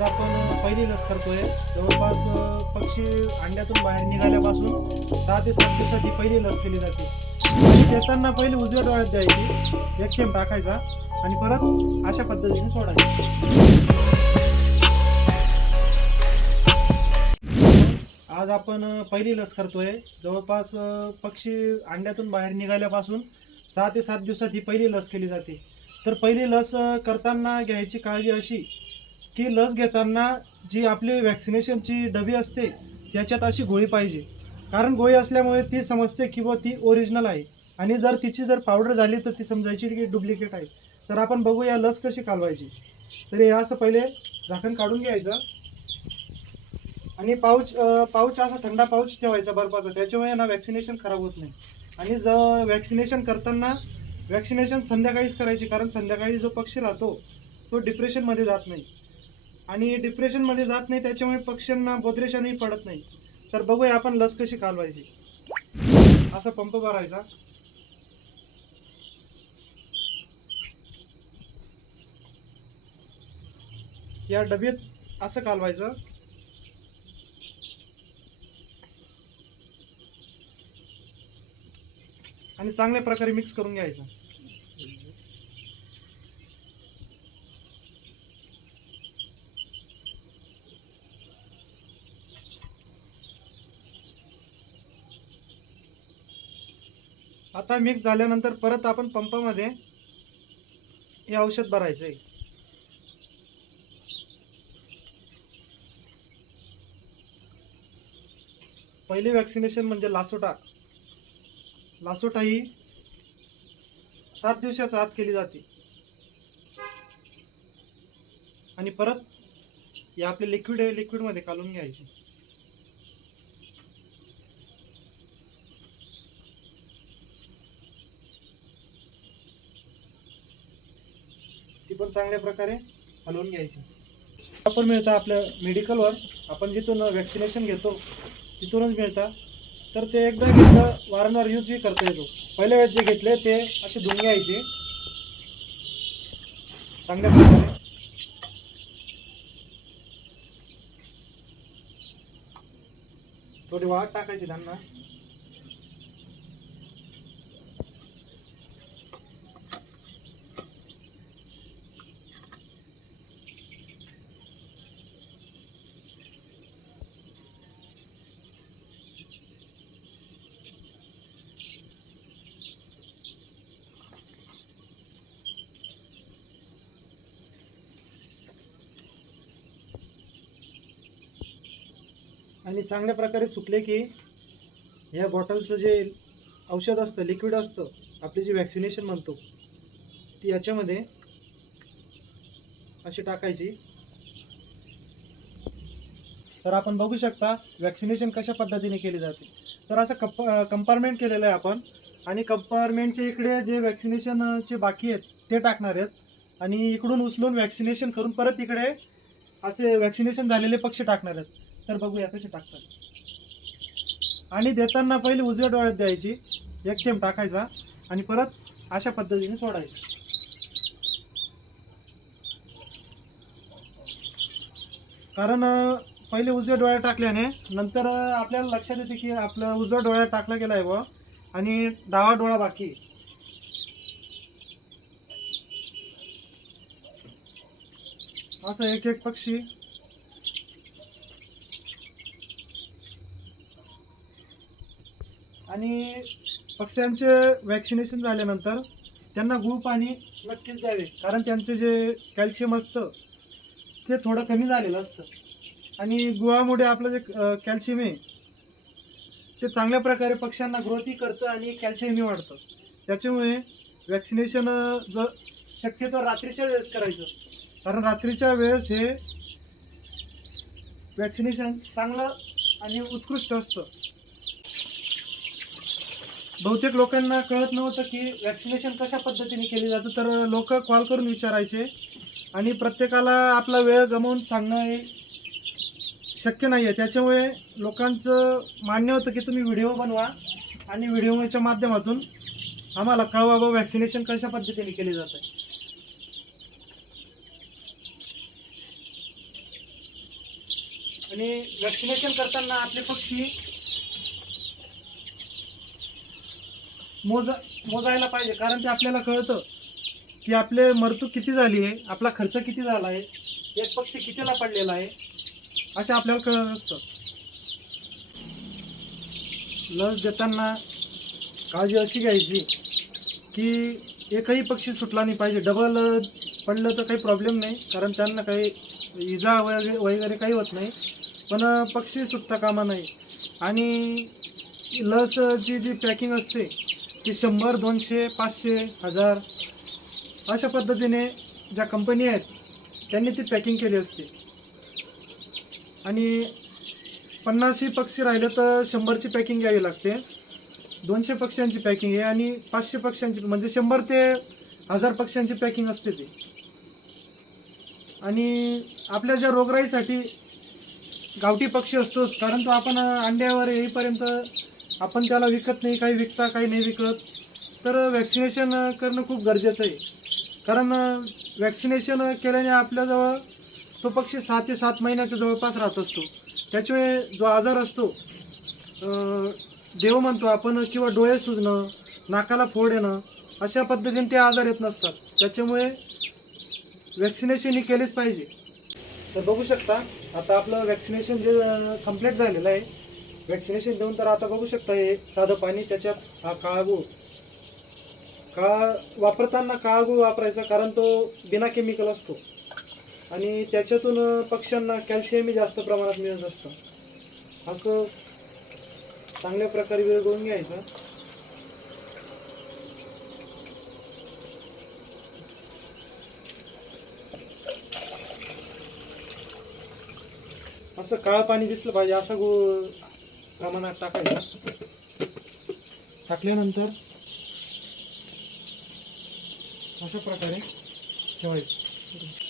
आज आपण पहिली लस करतोय जवळपास पक्षी अंड्यातून बाहेर निघाल्यापासून सहा ते सात दिवसात ही पहिली लस केली जाते. आणि देताना पहिले उजव्या डोळ्यात द्यायची एक थेंब टाकायचा आणि परत अशा पद्धतीने सोडायची. आज आपण पहिली लस करतोय जवळपास पक्षी अंड्यातून बाहेर निघाल्यापासून सहा ते सात दिवसात ही पहिली लस केली जाते. तर पहिली लस करताना घ्यायची काळजी अशी की लस घेताना जी आपली वॅक्सिनेशनची डबी असते त्याच्यात अशी गोळी पाहिजे. कारण गोळी असल्यामुळे ती समजते की बुवा ती ओरिजिनल आहे. आणि जर तिची जर पावडर झाली तर ती समजायची की डुप्लिकेट आहे. तर आपण बघूया लस कशी कालवायची. तर हे असं पहिले झाकण काढून घ्यायचं. आणि पाऊच पाऊच असा थंडा पाऊच ठेवायचा बर्फाचा. त्याच्यामुळे ना वॅक्सिनेशन खराब होत नाही. आणि जर वॅक्सिनेशन करताना वॅक्सिनेशन संध्याकाळीच करायची. कारण संध्याकाळी जो पक्षी राहतो तो डिप्रेशनमध्ये जात नाही. आणि डिप्रेशनमध्ये जात नाही त्याच्यामुळे पक्ष्यांना बोद्रेशानही पडत नाही. तर बघूया आपण लस कशी कालवायची. असा पंप भरायचा. या डब्यात असं कालवायचं. आणि चांगल्या प्रकारे मिक्स करून घ्यायचं. आता मिक्स झाल्यानंतर परत आपण पंपामध्ये हे औषध भरायचं आहे. पहिली वॅक्सिनेशन म्हणजे लासोटा. लासोटा ही सात दिवसाच्या आत केली जाते. आणि परत हे आपले लिक्विड आहे लिक्विडमध्ये काढून घ्यायची. ती पण चांगल्या प्रकारे हलवून घ्यायची. आपण मिळतं आपल्या मेडिकलवर आपण जिथून वॅक्सिनेशन घेतो तिथूनच मिळतं. तर ते एकदा घेतलं वारंवार यूजही करता येतो. पहिल्या वेळेस जे घेतले ते असे धुवून घ्यायचे. चांगल्या प्रकारे. थोडी वाट टाकायची त्यांना. आणि चांगल्या प्रकारे सुकले की या बॉटलचं जे औषध असतं लिक्विड असतं आपली जी वॅक्सिनेशन म्हणतो ती याच्यामध्ये अशी टाकायची. तर आपण बघू शकता वॅक्सिनेशन कशा पद्धतीने केली जाते. तर असं कप कंपार्टमेंट केलेलं आहे आपण. आणि कंपार्टमेंटच्या इकडे जे वॅक्सिनेशनचे बाकी आहेत ते टाकणार आहेत. आणि इकडून उचलून वॅक्सिनेशन करून परत इकडे असे वॅक्सिनेशन झालेले पक्षी टाकणार आहेत. तर बघूया कसे टाकतात. आणि देताना पहिले उजव्या डोळ्यात द्यायची एक थेंब टाकायचा आणि परत अशा पद्धतीने सोडायची. कारण पहिले उजव्या डोळ्यात टाकल्याने नंतर आपल्याला लक्षात येते की आपलं उजव्या डोळ्यात टाकला गेला आहे बुवा आणि डावा डोळा बाकी असं एक एक पक्षी आणि पक्ष्यांचे वॅक्सिनेशन झाल्यानंतर त्यांना गुळ पाणी नक्कीच द्यावे. कारण त्यांचं जे कॅल्शियम असतं ते थोडं कमी झालेलं असतं. आणि गुळामुळे आपलं जे कॅल्शियम आहे ते चांगल्या प्रकारे पक्ष्यांना ग्रोथही करतं आणि कॅल्शियमही वाढतं. त्याच्यामुळे वॅक्सिनेशन जर शक्यतो रात्रीच्या वेळेस करायचं. कारण रात्रीच्या वेळेस हे वॅक्सिनेशन चांगलं आणि उत्कृष्ट असतं. बहुतेक लोकांना कळत नव्हतं की वॅक्सिनेशन कशा पद्धतीने केली जातं तर लोक कॉल करून विचारायचे. आणि प्रत्येकाला आपला वेळ गमावून सांगणं हे शक्य नाही आहे त्याच्यामुळे लोकांचं मान्य होतं की तुम्ही व्हिडिओ बनवा आणि व्हिडिओच्या माध्यमातून आम्हाला कळवा बाबा वॅक्सिनेशन कशा पद्धतीने केले जातं. आणि वॅक्सिनेशन करताना आपले पक्षी मोजा मोजायला पाहिजे. कारण ते आपल्याला कळतं की आपले मरतूक किती झाली आहे आपला खर्च किती झाला आहे एक पक्षी कितीला पडलेला आहे असे आपल्याला कळत असतं. लस देताना काळजी अशी घ्यायची की एकही पक्षी सुटला नाही पाहिजे. डबल पडलं तर काही प्रॉब्लेम नाही कारण त्यांना काही इजा वगैरे वगैरे काही होत नाही. पण पक्षी सुटता कामा नाही आणि लसची जी पॅकिंग असते ती शंभर दोनशे पाचशे हजार अशा पद्धतीने ज्या कंपनी आहेत त्यांनी ती पॅकिंग केली असते. आणि पन्नासही पक्षी राहिले तर शंभरची पॅकिंग घ्यावी लागते. दोनशे पक्ष्यांची पॅकिंग आहे आणि पाचशे पक्ष्यांची म्हणजे शंभर ते हजार पक्ष्यांची पॅकिंग असते ती. आणि आपल्या ज्या रोगराईसाठी गावठी पक्षी असतो कारण तो आपण अंड्यावर येईपर्यंत आपण त्याला विकत नाही काही विकता काही नाही विकत. तर वॅक्सिनेशन करणं खूप गरजेचं आहे. कारण वॅक्सिनेशन केल्याने आपल्याजवळ तो पक्षी सहा ते सात महिन्याच्या जवळपास राहत असतो. त्याच्यामुळे जो आजार असतो देव म्हणतो आपण किंवा डोळे सुजणं नाकाला फोड येणं अशा पद्धतीने ते आजार येत नसतात. त्याच्यामुळे वॅक्सिनेशन ही केलेच पाहिजे. तर बघू शकता आता आपलं वॅक्सिनेशन जे कंप्लीट झालेलं आहे वॅक्सिनेशन देऊन तर आता बघू शकता हे साधं पाणी त्याच्यात हा काळा गूळ काळा वापरताना काळा वापरायचा कारण तो बिना केमिकल असतो. आणि त्याच्यातून पक्ष्यांना कॅल्शियमही जास्त प्रमाणात मिळत असतं. असं चांगल्या प्रकारे विरघळून घ्यायचं. असं काळं पाणी दिसलं पाहिजे असं गो प्रमाणात टाकायचं. टाकल्यानंतर अशा प्रकारे ठेवायचं.